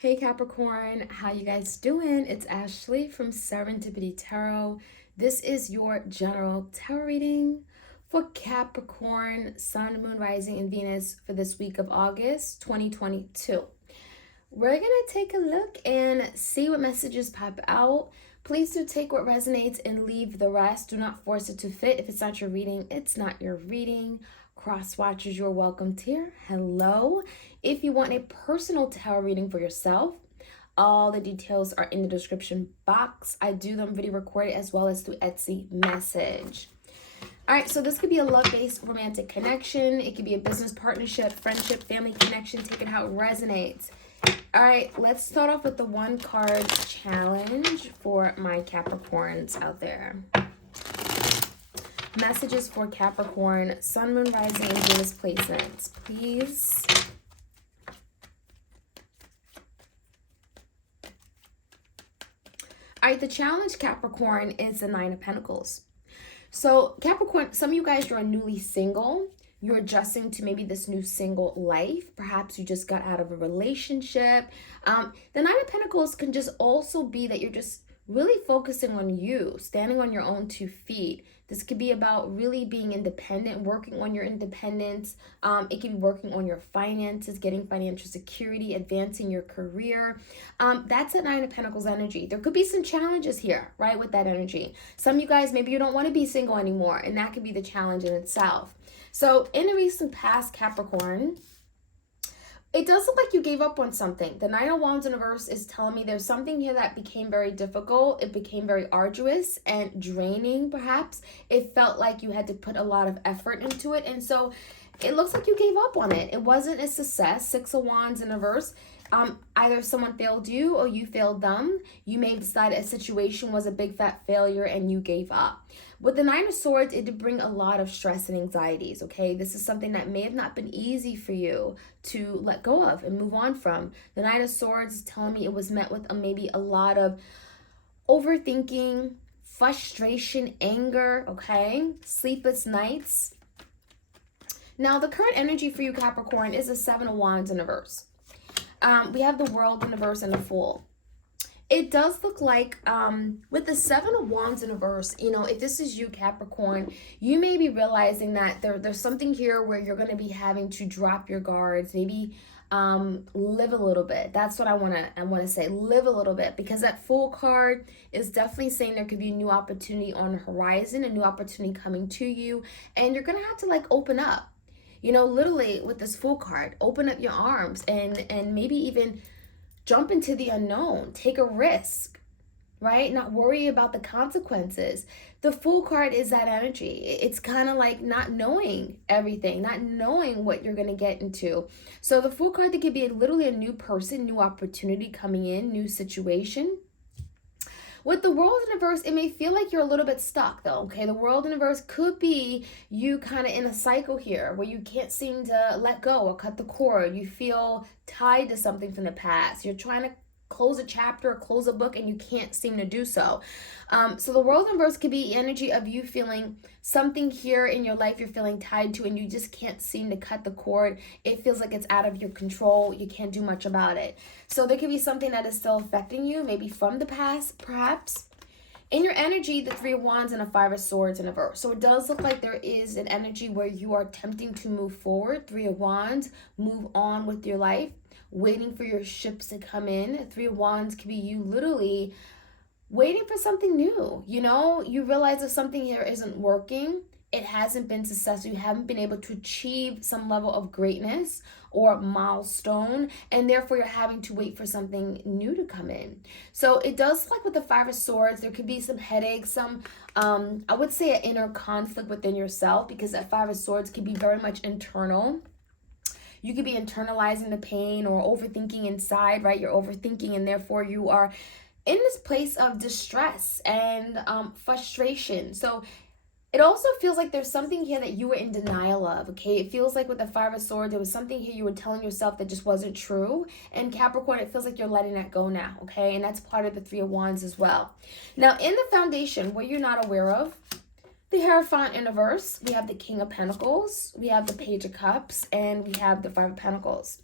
Hey Capricorn, how you guys doing? It's Ashley from Serendipity Tarot. This is your general tarot reading for Capricorn, Sun, Moon, Rising, and Venus for this week of August 2022. We're going to take a look and see what messages pop out. Please do take what resonates and leave the rest. Do not force it to fit. If it's not your reading, it's not your reading. Cross watchers, you're welcome here. Hello. If you want a personal tarot reading for yourself, all the details are in the description box. I do them video recorded as well as through Etsy message. All right, so this could be a love-based romantic connection. It could be a business partnership, friendship, family connection. Take it how it resonates. All right, let's start off with the one card challenge for my Capricorns out there. Messages for Capricorn, Sun, Moon, Rising, and Venus placements, please. All right, the challenge, Capricorn, is the Nine of Pentacles. So Capricorn, some of you guys, you're newly single. You're adjusting to maybe this new single life. Perhaps you just got out of a relationship. The Nine of Pentacles can just also be that you're just really focusing on you, standing on your own 2 feet. This could be about really being independent, working on your independence. It can be working on your finances, getting financial security, advancing your career. That's a Nine of Pentacles energy. There could be some challenges here, right, with that energy. Some of you guys, maybe you don't want to be single anymore, and that could be the challenge in itself. So in the recent past, Capricorn, it does look like you gave up on something. The Nine of Wands in reverse is telling me there's something here that became very difficult. It became very arduous and draining, perhaps. It felt like you had to put a lot of effort into it. And so it looks like you gave up on it. It wasn't a success. Six of Wands in reverse. Either someone failed you or you failed them. You may have decided a situation was a big fat failure and you gave up. With the Nine of Swords, it did bring a lot of stress and anxieties, okay? This is something that may have not been easy for you to let go of and move on from. The Nine of Swords is telling me it was met with maybe a lot of overthinking, frustration, anger, okay? Sleepless nights. Now, the current energy for you, Capricorn, is the Seven of Wands in reverse. We have the World in reverse and the Fool. It does look like with the Seven of Wands in reverse, you know, if this is you, Capricorn, you may be realizing that there's something here where you're going to be having to drop your guards, maybe live a little bit. That's what I want to say, live a little bit, because that Fool card is definitely saying there could be a new opportunity on the horizon, a new opportunity coming to you, and you're going to have to like open up. You know, literally with this Fool card, open up your arms and maybe even jump into the unknown, take a risk, right? Not worry about the consequences. The Fool card is that energy. It's kind of like not knowing everything, not knowing what you're going to get into. So the Fool card, that could be literally a new person, new opportunity coming in, new situation. With the World in reverse, it may feel like you're a little bit stuck though, okay? The World in reverse could be you kind of in a cycle here where you can't seem to let go or cut the cord. You feel tied to something from the past. You're trying to close a chapter or close a book and you can't seem to do so. So the World in reverse could be energy of you feeling something here in your life you're feeling tied to and you just can't seem to cut the cord. It feels like it's out of your control. You can't do much about it. So there could be something that is still affecting you, maybe from the past, perhaps. In your energy, the Three of Wands and a Five of Swords in reverse. So it does look like there is an energy where you are attempting to move forward. Three of Wands, move on with your life, waiting for your ships to come in. Three of Wands could be you literally waiting for something new. You know, you realize if something here isn't working, it hasn't been successful, you haven't been able to achieve some level of greatness or milestone, and therefore you're having to wait for something new to come in. So it does, like with the Five of Swords, there could be some headaches, some I would say an inner conflict within yourself, because that Five of Swords can be very much internal. You could be internalizing the pain or overthinking inside, right? You're overthinking, and therefore you are in this place of distress and frustration. So it also feels like there's something here that you were in denial of, okay? It feels like with the Five of Swords, there was something here you were telling yourself that just wasn't true. And Capricorn, it feels like you're letting that go now, okay? And that's part of the Three of Wands as well. Now, in the foundation, what you're not aware of, the Hierophant in reverse, we have the King of Pentacles, we have the Page of Cups, and we have the Five of Pentacles.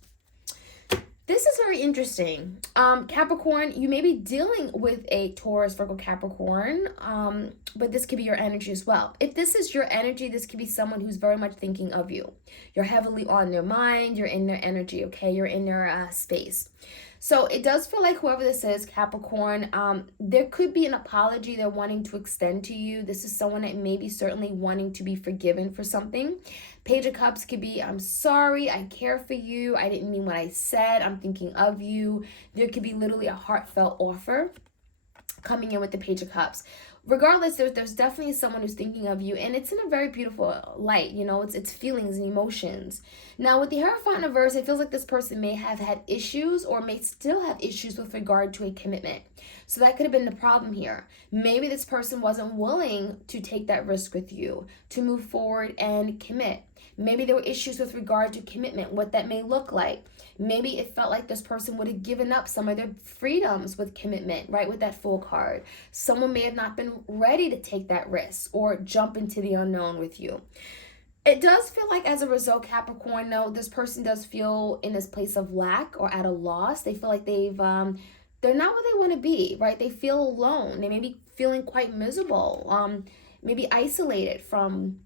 This is very interesting. Capricorn, you may be dealing with a Taurus, Virgo, Capricorn, but this could be your energy as well. If this is your energy, this could be someone who's very much thinking of you. You're heavily on their mind. You're in their energy, okay? You're in their space. So it does feel like whoever this is, Capricorn, there could be an apology they're wanting to extend to you. This is someone that may be certainly wanting to be forgiven for something. Page of Cups could be, I'm sorry, I care for you, I didn't mean what I said, I'm thinking of you. There could be literally a heartfelt offer coming in with the Page of Cups. Regardless, there's definitely someone who's thinking of you, and it's in a very beautiful light. You know, it's feelings and emotions. Now, with the Hierophant in reverse, it feels like this person may have had issues or may still have issues with regard to a commitment. So that could have been the problem here. Maybe this person wasn't willing to take that risk with you, to move forward and commit. Maybe there were issues with regard to commitment, what that may look like. Maybe it felt like this person would have given up some of their freedoms with commitment, right? With that Fool card. Someone may have not been ready to take that risk or jump into the unknown with you. It does feel like as a result, Capricorn, though, this person does feel in this place of lack or at a loss. They feel like they're not where they want to be, right? They feel alone. They may be feeling quite miserable, maybe isolated from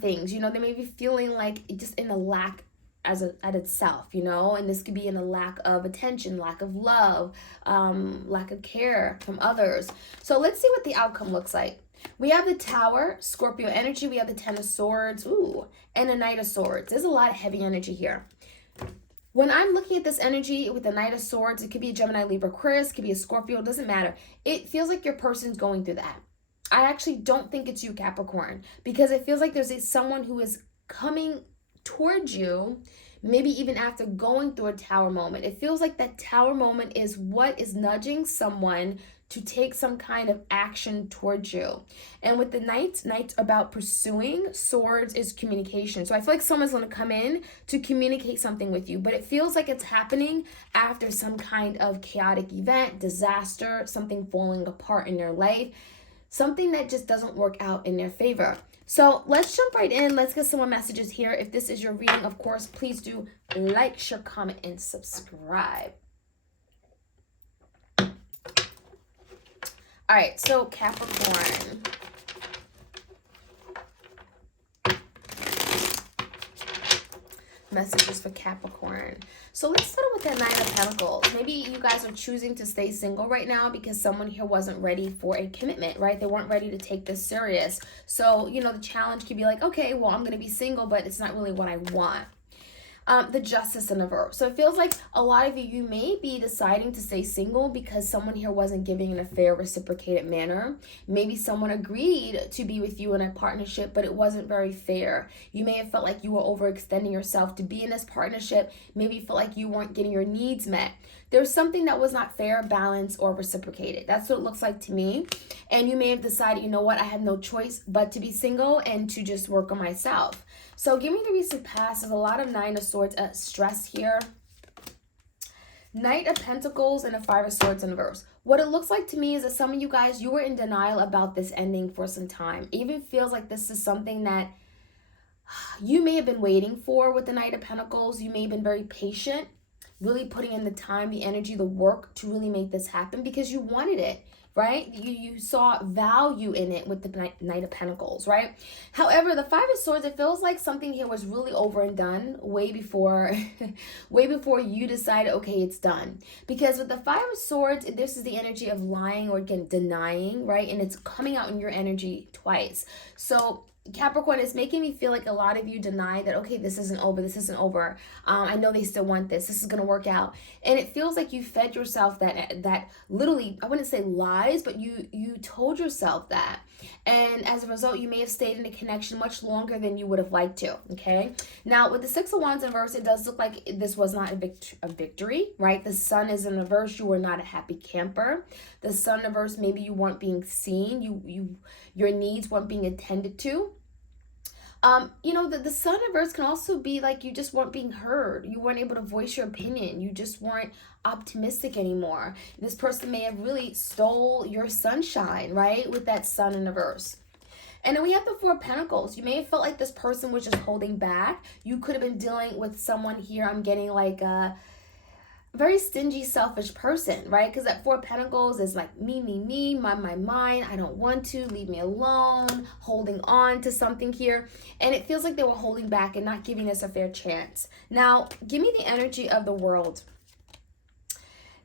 things. You know, they may be feeling like just in a lack at itself, you know, and this could be in a lack of attention, lack of love, lack of care from others. So let's see what the outcome looks like. We have the Tower, Scorpio energy. We have the Ten of Swords, and the Knight of Swords. There's a lot of heavy energy here. When I'm looking at this energy with the Knight of Swords, it could be a Gemini, Libra, Aquarius, it could be a Scorpio, it doesn't matter. It feels like your person's going through that. I actually don't think it's you, Capricorn, because it feels like there's someone who is coming towards you, maybe even after going through a Tower moment. It feels like that Tower moment is what is nudging someone to take some kind of action towards you. And with the Knight's about pursuing, Swords is communication. So I feel like someone's going to come in to communicate something with you, but it feels like it's happening after some kind of chaotic event, disaster, something falling apart in their life, something that just doesn't work out in their favor. So let's jump right in. Let's get some more messages here. If this is your reading, of course, please do like, share, comment, and subscribe. All right, so Capricorn. Messages for Capricorn. So let's start with that Nine of Pentacles. Maybe you guys are choosing to stay single right now because someone here wasn't ready for a commitment, right? They weren't ready to take this serious. So, you know, the challenge could be like, okay, well, I'm going to be single, but it's not really what I want. The Justice in reverse. So it feels like a lot of you may be deciding to stay single because someone here wasn't giving in a fair, reciprocated manner. Maybe someone agreed to be with you in a partnership, but it wasn't very fair. You may have felt like you were overextending yourself to be in this partnership. Maybe you felt like you weren't getting your needs met. There's something that was not fair, balanced, or reciprocated. That's what it looks like to me. And you may have decided, you know what, I have no choice but to be single and to just work on myself. So give me the recent past. There's a lot of Nine of Swords stress here. Knight of Pentacles and a Five of Swords in reverse. What it looks like to me is that some of you guys, you were in denial about this ending for some time. It even feels like this is something that you may have been waiting for with the Knight of Pentacles. You may have been very patient, really putting in the time, the energy, the work to really make this happen because you wanted it, right? You saw value in it with the Knight of Pentacles, right? However, the Five of Swords, it feels like something here was really over and done way before you decided, okay, it's done. Because with the Five of Swords, this is the energy of lying or again, denying, right? And it's coming out in your energy twice. So Capricorn, is making me feel like a lot of you deny that, okay, this isn't over. I know they still want this is going to work out. And it feels like you fed yourself that literally, I wouldn't say lies, but you told yourself that. And as a result, you may have stayed in a connection much longer than you would have liked to, okay? Now, with the Six of Wands in reverse, it does look like this was not a victory, right? The Sun is in reverse. You were not a happy camper. The Sun in reverse, maybe you weren't being seen. Your needs weren't being attended to. You know, the Sun in reverse can also be like you just weren't being heard. You weren't able to voice your opinion. You just weren't optimistic anymore. This person may have really stole your sunshine, right? With that Sun in reverse. And then we have the Four of Pentacles. You may have felt like this person was just holding back. You could have been dealing with someone here. I'm getting like very stingy, selfish person, right? Because that Four of Pentacles is like me, mine. I don't want to, leave me alone, holding on to something here. And it feels like they were holding back and not giving us a fair chance. Now, give me the energy of the World.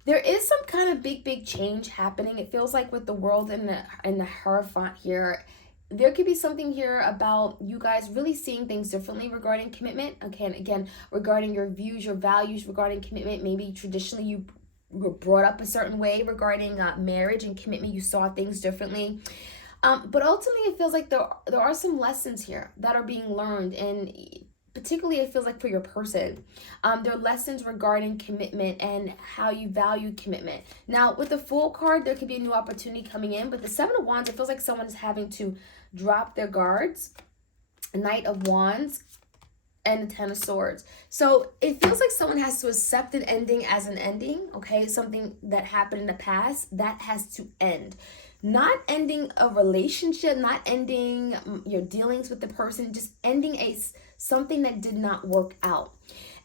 There is some kind of big change happening. It feels like with the World and the Hierophant here, there could be something here about you guys really seeing things differently regarding commitment. Okay, and again, regarding your views, your values regarding commitment. Maybe traditionally you were brought up a certain way regarding marriage and commitment. You saw things differently. But ultimately, it feels like there are some lessons here that are being learned, and particularly it feels like for your person. There are lessons regarding commitment and how you value commitment. Now, with the Fool card, there could be a new opportunity coming in, but the Seven of Wands, it feels like someone is having to drop their guards. Knight of Wands and the Ten of Swords. So it feels like someone has to accept an ending as an ending, okay? Something that happened in the past, that has to end. Not ending a relationship, not ending your dealings with the person, just ending something that did not work out.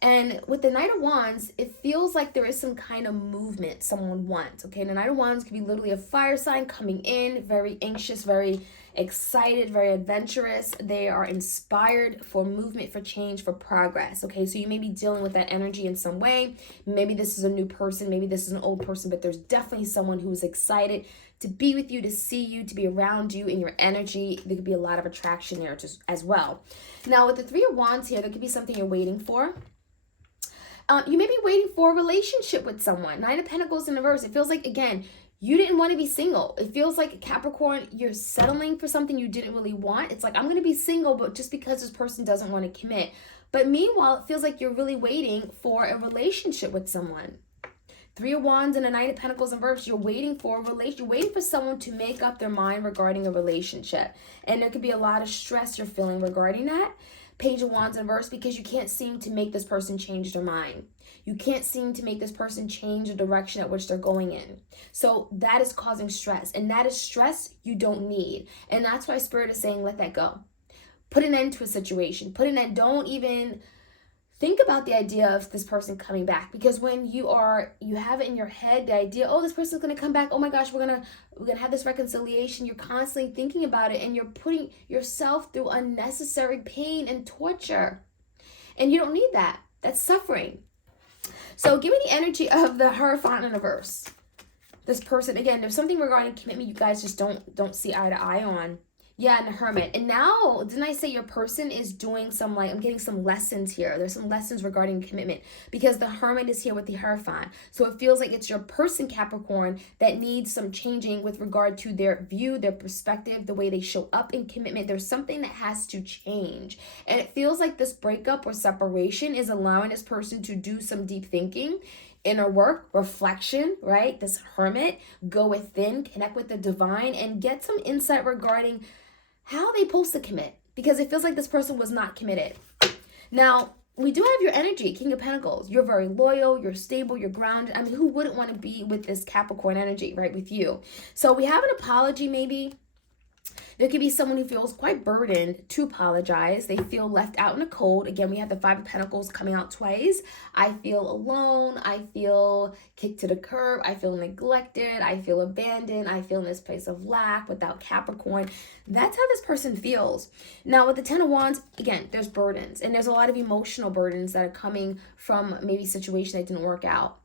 And with the Knight of Wands, it feels like there is some kind of movement someone wants, okay? The Knight of Wands could be literally a fire sign coming in, very anxious, very excited, very adventurous. They are inspired for movement, for change, for progress, okay? So you may be dealing with that energy in some way. Maybe this is a new person, maybe this is an old person, but there's definitely someone who's excited to be with you, to see you, to be around you in your energy. There could be a lot of attraction there as well. Now, with the Three of Wands here, there could be something you're waiting for. You may be waiting for a relationship with someone. Nine of Pentacles in reverse. It feels like, again, you didn't want to be single. It feels like Capricorn, you're settling for something you didn't really want. It's like, I'm going to be single, but just because this person doesn't want to commit. But meanwhile, it feels like you're really waiting for a relationship with someone. Three of Wands and a Knight of Pentacles in reverse. You're waiting for a relation. You're waiting for someone to make up their mind regarding a relationship. And there could be a lot of stress you're feeling regarding that. Page of Wands in reverse, because you can't seem to make this person change their mind. You can't seem to make this person change the direction at which they're going in. So that is causing stress. And that is stress you don't need. And that's why Spirit is saying, let that go. Put an end to a situation. Put an end. Don't even think about the idea of this person coming back, because when you have it in your head, the idea, oh, this person's going to come back. Oh my gosh, we're going to have this reconciliation. You're constantly thinking about it, and you're putting yourself through unnecessary pain and torture. And you don't need that. That's suffering. So give me the energy of the Hierophant in reverse. This person, again, there's something regarding commitment you guys just don't see eye to eye on. Yeah, and the Hermit. And now, didn't I say your person is doing some, I'm getting some lessons here. There's some lessons regarding commitment, because the Hermit is here with the Hierophant. So it feels like it's your person, Capricorn, that needs some changing with regard to their view, their perspective, the way they show up in commitment. There's something that has to change. And it feels like this breakup or separation is allowing this person to do some deep thinking, inner work, reflection, right? This Hermit, go within, connect with the divine, and get some insight regarding how they supposed to commit, because it feels like this person was not committed. Now, we do have your energy, King of Pentacles. You're very loyal, you're stable, you're grounded. I mean, who wouldn't want to be with this Capricorn energy, right, with you? So we have an apology maybe. There could be someone who feels quite burdened to apologize. They feel left out in the cold. Again, we have the Five of Pentacles coming out twice. I feel alone. I feel kicked to the curb. I feel neglected. I feel abandoned. I feel in this place of lack without Capricorn. That's how this person feels. Now, with the Ten of Wands, again, there's burdens. And there's a lot of emotional burdens that are coming from maybe a situation that didn't work out.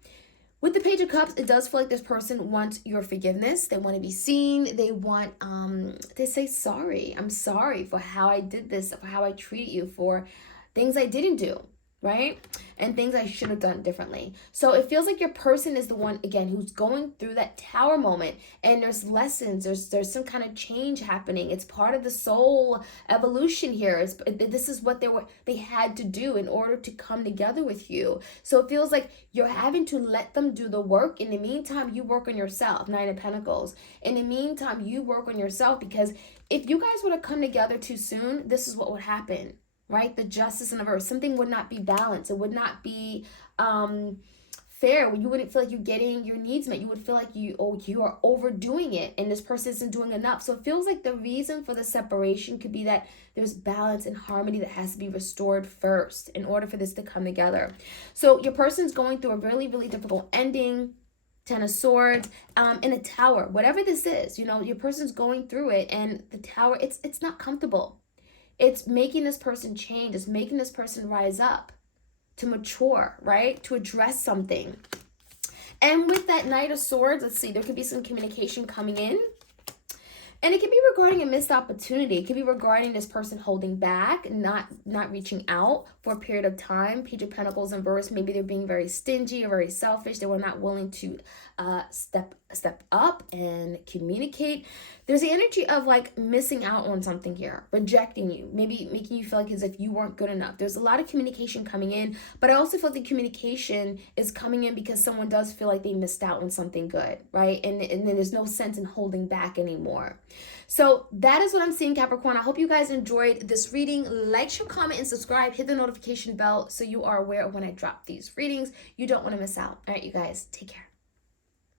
With the Page of Cups, it does feel like this person wants your forgiveness. They want to be seen. They want to say sorry. I'm sorry for how I did this, for how I treated you, for things I didn't do, right? And things I should have done differently. So it feels like your person is the one, again, who's going through that tower moment. And there's lessons. There's some kind of change happening. It's part of the soul evolution here. This is what they had to do in order to come together with you. So it feels like you're having to let them do the work. In the meantime, you work on yourself. Nine of Pentacles. In the meantime, you work on yourself, because if you guys were to come together too soon, this is what would happen. Right? The Justice in reverse. Something would not be balanced. It would not be fair. You wouldn't feel like you're getting your needs met. You would feel like you are overdoing it and this person isn't doing enough. So it feels like the reason for the separation could be that there's balance and harmony that has to be restored first in order for this to come together. So your person's going through a really, really difficult ending. Ten of Swords, in a tower, whatever this is, your person's going through it, and the tower, it's not comfortable. It's making this person change. It's making this person rise up, to mature, right? To address something. And with that Knight of Swords, let's see, there could be some communication coming in. And it could be regarding a missed opportunity. It could be regarding this person holding back, not reaching out for a period of time. Page of Pentacles in reverse. Maybe they're being very stingy or very selfish. They were not willing to step up and communicate. There's the energy of like missing out on something here, rejecting you, maybe making you feel like as if you weren't good enough. There's a lot of communication coming in, but I also feel the communication is coming in because someone does feel like they missed out on something good, right? And then there's no sense in holding back anymore. So that is what I'm seeing, Capricorn. I hope you guys enjoyed this reading. Like, share, comment, and subscribe. Hit the notification bell so you are aware of when I drop these readings. You don't want to miss out. All right, you guys, take care.